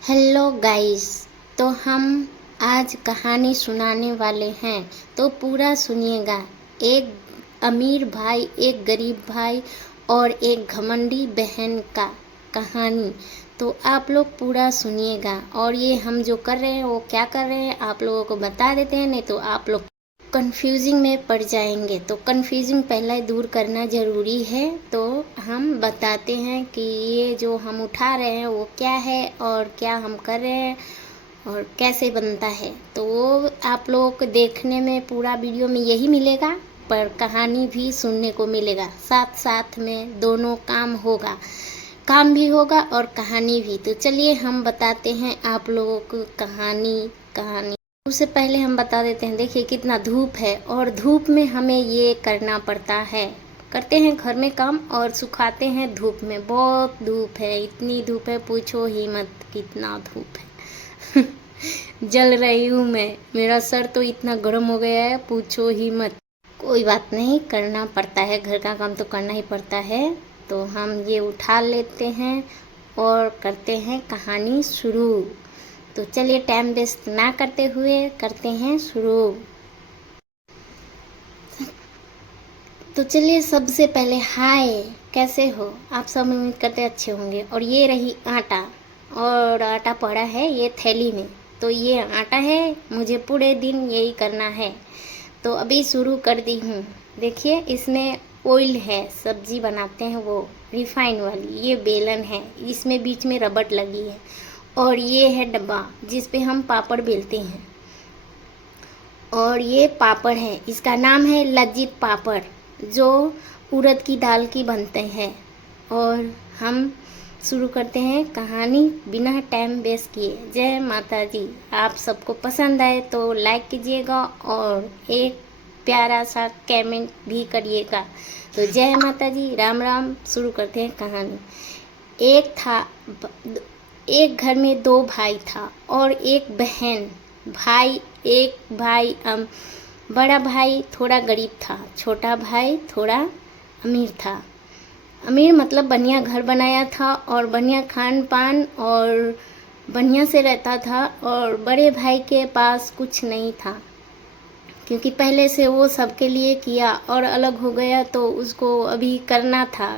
Hello guys. तो हम आज कहानी सुनाने वाले हैं, तो पूरा सुनिएगा। एक अमीर भाई, एक गरीब भाई और एक घमंडी बहन का कहानी। तो आप लोग पूरा सुनिएगा। और ये हम जो कर रहे हैं वो क्या कर रहे हैं आप लोगों को बता देते हैं, नहीं तो आप लोग कंफ्यूजिंग में पड़ जाएंगे। तो कंफ्यूजिंग पहले दूर करना ज़रूरी है। तो हम बताते हैं कि ये जो हम उठा रहे हैं वो क्या है और क्या हम कर रहे हैं और कैसे बनता है। तो वो आप लोगों को देखने में पूरा वीडियो में यही मिलेगा, पर कहानी भी सुनने को मिलेगा। साथ साथ में दोनों काम होगा, काम भी होगा और कहानी भी। तो चलिए हम बताते हैं आप लोगों को कहानी। उससे पहले हम बता देते हैं, देखिए कितना धूप है और धूप में हमें ये करना पड़ता है। करते हैं घर में काम और सुखाते हैं धूप में। बहुत धूप है, इतनी धूप है पूछो ही मत, कितना धूप है। जल रही हूँ मैं, मेरा सर तो इतना गर्म हो गया है पूछो ही मत। कोई बात नहीं, करना पड़ता है, घर का काम तो करना ही पड़ता है। तो हम ये उठा लेते हैं और करते हैं कहानी शुरू। तो चलिए टाइम वेस्ट ना करते हुए करते हैं शुरू। तो चलिए सबसे पहले हाय, कैसे हो आप सब? उम्मीद करते अच्छे होंगे। और ये रही आटा, और आटा पड़ा है ये थैली में। तो ये आटा है, मुझे पूरे दिन यही करना है। तो अभी शुरू कर दी हूँ। देखिए इसमें ऑयल है, सब्जी बनाते हैं वो रिफाइन वाली। ये बेलन है, इसमें बीच में रबड़ लगी है। और ये है डब्बा जिस पे हम पापड़ बेलते हैं। और ये पापड़ है, इसका नाम है लज्जित पापड़, जो उड़द की दाल की बनते हैं। और हम शुरू करते हैं कहानी बिना टाइम वेस्ट किए। जय माता दी। आप सबको पसंद आए तो लाइक कीजिएगा और एक प्यारा सा कमेंट भी करिएगा। तो जय माता दी, राम राम। शुरू करते हैं कहानी। एक घर में दो भाई था और एक बहन। एक भाई बड़ा भाई थोड़ा गरीब था, छोटा भाई थोड़ा अमीर था। अमीर मतलब बढ़िया घर बनाया था और बढ़िया खान पान और बढ़िया से रहता था। और बड़े भाई के पास कुछ नहीं था, क्योंकि पहले से वो सबके लिए किया और अलग हो गया, तो उसको अभी करना था,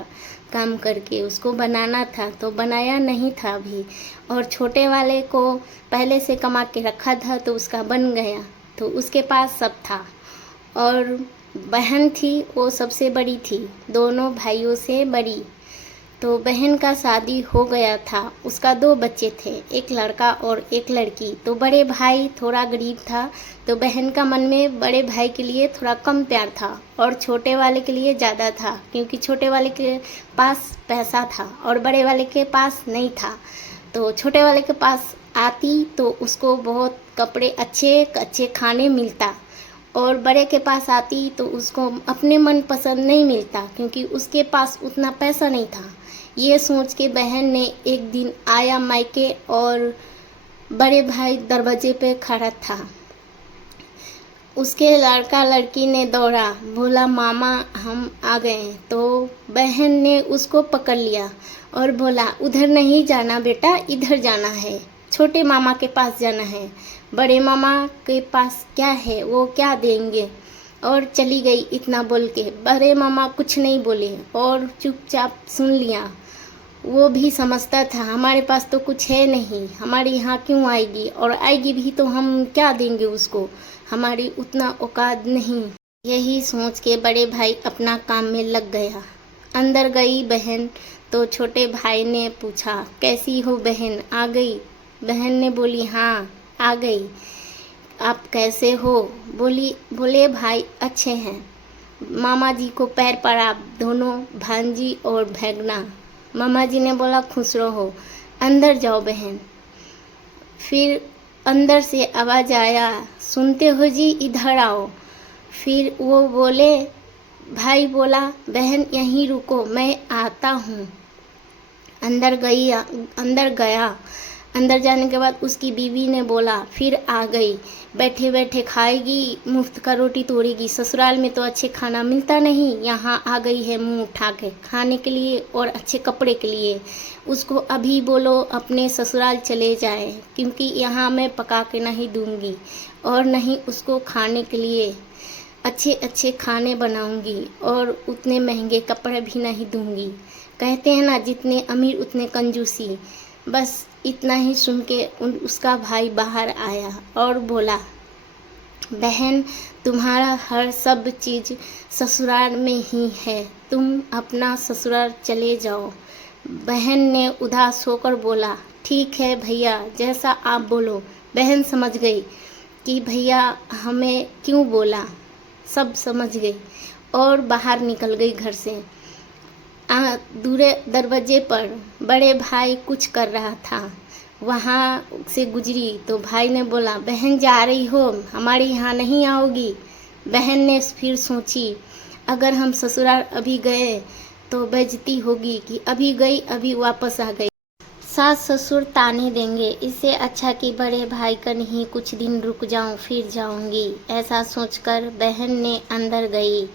काम करके उसको बनाना था, तो बनाया नहीं था अभी। और छोटे वाले को पहले से कमा के रखा था, तो उसका बन गया, तो उसके पास सब था। और बहन थी, वो सबसे बड़ी थी, दोनों भाइयों से बड़ी। तो बहन का शादी हो गया था, उसका दो बच्चे थे, एक लड़का और एक लड़की। तो बड़े भाई थोड़ा गरीब था, तो बहन का मन में बड़े भाई के लिए थोड़ा कम प्यार था और छोटे वाले के लिए ज़्यादा था, क्योंकि छोटे वाले के पास पैसा था और बड़े वाले के पास नहीं था। तो छोटे वाले के पास आती तो उसको बहुत कपड़े अच्छे अच्छे खाने मिलता, और बड़े के पास आती तो उसको अपने मन पसंद नहीं मिलता, क्योंकि उसके पास उतना पैसा नहीं था। ये सोच के बहन ने एक दिन आया मायके, और बड़े भाई दरवाजे पे खड़ा था। उसके लड़का लड़की ने दौड़ा, बोला मामा हम आ गए। तो बहन ने उसको पकड़ लिया और बोला उधर नहीं जाना बेटा, इधर जाना है, छोटे मामा के पास जाना है। बड़े मामा के पास क्या है, वो क्या देंगे। और चली गई इतना बोल के। बड़े मामा कुछ नहीं बोले और चुपचाप सुन लिया। वो भी समझता था हमारे पास तो कुछ है नहीं, हमारे यहाँ क्यों आएगी, और आएगी भी तो हम क्या देंगे उसको, हमारी उतना औकात नहीं। यही सोच के बड़े भाई अपना काम में लग गया। अंदर गई बहन, तो छोटे भाई ने पूछा कैसी हो बहन, आ गई? बहन ने बोली हाँ आ गई। आप कैसे हो? बोले भाई अच्छे हैं। मामा जी को पैर पड़ा, दोनों भांजी और भैगना। मामा जी ने बोला खुश रहो, अंदर जाओ बहन। फिर अंदर से आवाज़ आया, सुनते हो जी, इधर आओ। फिर वो बोले, भाई बोला बहन यहीं रुको, मैं आता हूँ। अंदर गया, अंदर जाने के बाद उसकी बीवी ने बोला, फिर आ गई, बैठे बैठे खाएगी, मुफ्त का रोटी तोड़ेगी, ससुराल में तो अच्छे खाना मिलता नहीं, यहाँ आ गई है मुंह उठा के खाने के लिए और अच्छे कपड़े के लिए। उसको अभी बोलो अपने ससुराल चले जाए, क्योंकि यहाँ मैं पका के नहीं दूंगी और नहीं उसको खाने के लिए अच्छे अच्छे खाने बनाऊंगी और उतने महंगे कपड़े भी नहीं दूंगी। कहते हैं ना, जितने अमीर उतने कंजूसी। बस इतना ही सुन के उसका भाई बाहर आया और बोला, बहन तुम्हारा हर सब चीज़ ससुराल में ही है, तुम अपना ससुराल चले जाओ। बहन ने उदास होकर बोला, ठीक है भैया, जैसा आप बोलो। बहन समझ गई कि भैया हमें क्यों बोला, सब समझ गई और बाहर निकल गई घर से। दूरे दरवाजे पर बड़े भाई कुछ कर रहा था, वहाँ से गुजरी तो भाई ने बोला, बहन जा रही हो, हमारे यहाँ नहीं आओगी। बहन ने फिर सोची, अगर हम ससुराल अभी गए तो बेइज्जती होगी कि अभी गई अभी वापस आ गई, सास ससुर ताने देंगे, इससे अच्छा कि बड़े भाई का नहीं कुछ दिन रुक जाऊं फिर जाऊंगी। ऐसा सोचकर बहन ने अंदर गई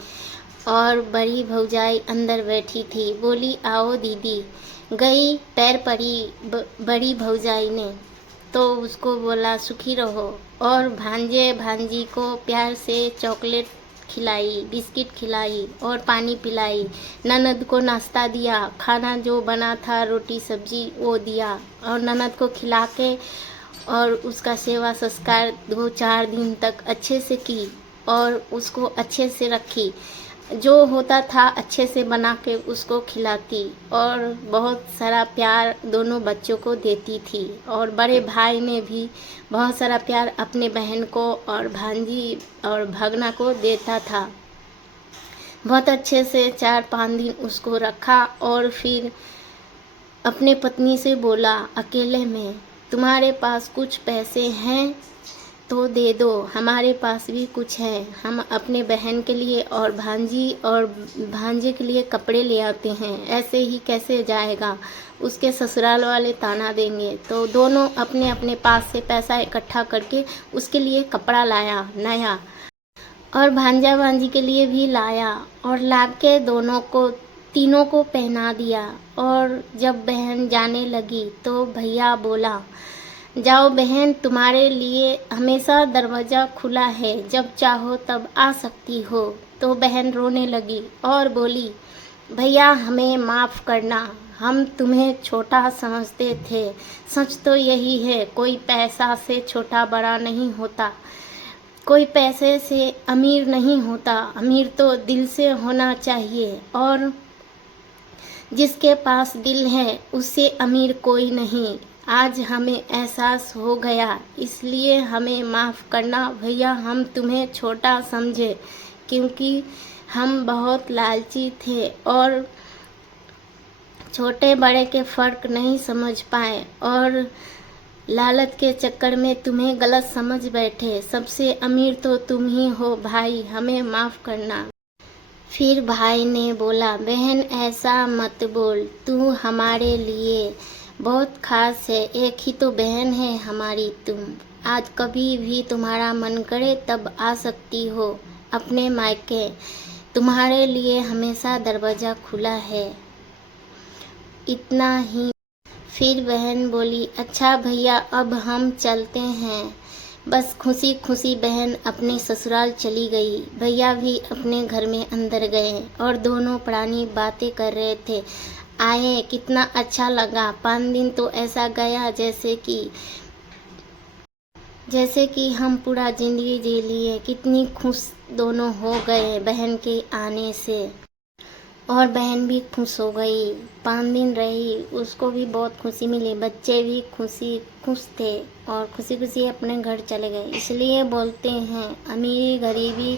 और बड़ी भौजाई अंदर बैठी थी। बोली, आओ दीदी। गई, पैर पड़ी बड़ी भौजाई ने तो उसको बोला, सुखी रहो, और भांजे भांजी को प्यार से चॉकलेट खिलाई, बिस्किट खिलाई और पानी पिलाई। ननद को नाश्ता दिया, खाना जो बना था रोटी सब्जी वो दिया और ननद को खिला के और उसका सेवा संस्कार 2-4 दिन तक अच्छे से की और उसको अच्छे से रखी। जो होता था अच्छे से बना के उसको खिलाती और बहुत सारा प्यार दोनों बच्चों को देती थी। और बड़े भाई ने भी बहुत सारा प्यार अपने बहन को और भांजी और भगना को देता था। बहुत अच्छे से 4-5 दिन उसको रखा और फिर अपने पत्नी से बोला, अकेले में, तुम्हारे पास कुछ पैसे हैं तो दे दो, हमारे पास भी कुछ है, हम अपने बहन के लिए और भांजी और भांजे के लिए कपड़े ले आते हैं। ऐसे ही कैसे जाएगा, उसके ससुराल वाले ताना देंगे। तो दोनों अपने अपने पास से पैसा इकट्ठा करके उसके लिए कपड़ा लाया नया और भांजा भांजी के लिए भी लाया और लाके दोनों को तीनों को पहना दिया। और जब बहन जाने लगी तो भैया बोला, जाओ बहन, तुम्हारे लिए हमेशा दरवाज़ा खुला है, जब चाहो तब आ सकती हो। तो बहन रोने लगी और बोली, भैया हमें माफ़ करना, हम तुम्हें छोटा समझते थे। सच तो यही है, कोई पैसा से छोटा बड़ा नहीं होता, कोई पैसे से अमीर नहीं होता, अमीर तो दिल से होना चाहिए और जिसके पास दिल है उससे अमीर कोई नहीं। आज हमें एहसास हो गया, इसलिए हमें माफ़ करना भैया, हम तुम्हें छोटा समझे क्योंकि हम बहुत लालची थे और छोटे बड़े के फ़र्क नहीं समझ पाए और लालच के चक्कर में तुम्हें गलत समझ बैठे। सबसे अमीर तो तुम ही हो भाई, हमें माफ़ करना। फिर भाई ने बोला, बहन ऐसा मत बोल, तू हमारे लिए बहुत खास है, एक ही तो बहन है हमारी तुम। आज कभी भी तुम्हारा मन करे तब आ सकती हो अपने मायके, तुम्हारे लिए हमेशा दरवाज़ा खुला है। इतना ही। फिर बहन बोली, अच्छा भैया अब हम चलते हैं। बस खुशी खुशी बहन अपने ससुराल चली गई। भैया भी अपने घर में अंदर गए और दोनों प्राणी बातें कर रहे थे। आए, कितना अच्छा लगा। 5 दिन तो ऐसा गया जैसे कि हम पूरा ज़िंदगी जी लिए। कितनी खुश दोनों हो गए बहन के आने से और बहन भी खुश हो गई। 5 दिन रही, उसको भी बहुत खुशी मिली, बच्चे भी खुश थे और खुशी खुशी अपने घर चले गए। इसलिए बोलते हैं अमीरी गरीबी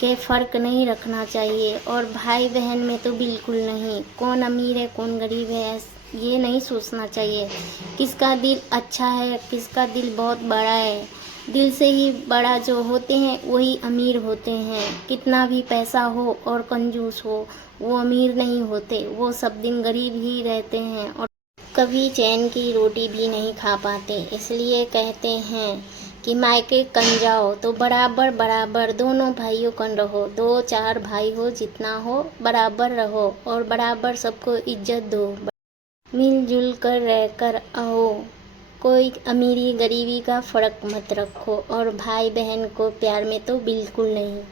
के फ़र्क नहीं रखना चाहिए और भाई बहन में तो बिल्कुल नहीं। कौन अमीर है कौन गरीब है ये नहीं सोचना चाहिए। किसका दिल अच्छा है, किसका दिल बहुत बड़ा है। दिल से ही बड़ा जो होते हैं वही अमीर होते हैं। कितना भी पैसा हो और कंजूस हो वो अमीर नहीं होते, वो सब दिन गरीब ही रहते हैं। और कभी चैन की रोटी भी नहीं खा पाते। इसलिए कहते हैं कि मायके कन जाओ तो बराबर बराबर दोनों भाइयों कन रहो। 2-4 भाई हो जितना हो बराबर रहो और बराबर सबको इज्जत दो। मिलजुल कर रहकर आओ। कोई अमीरी गरीबी का फ़र्क मत रखो और भाई बहन को प्यार में तो बिल्कुल नहीं।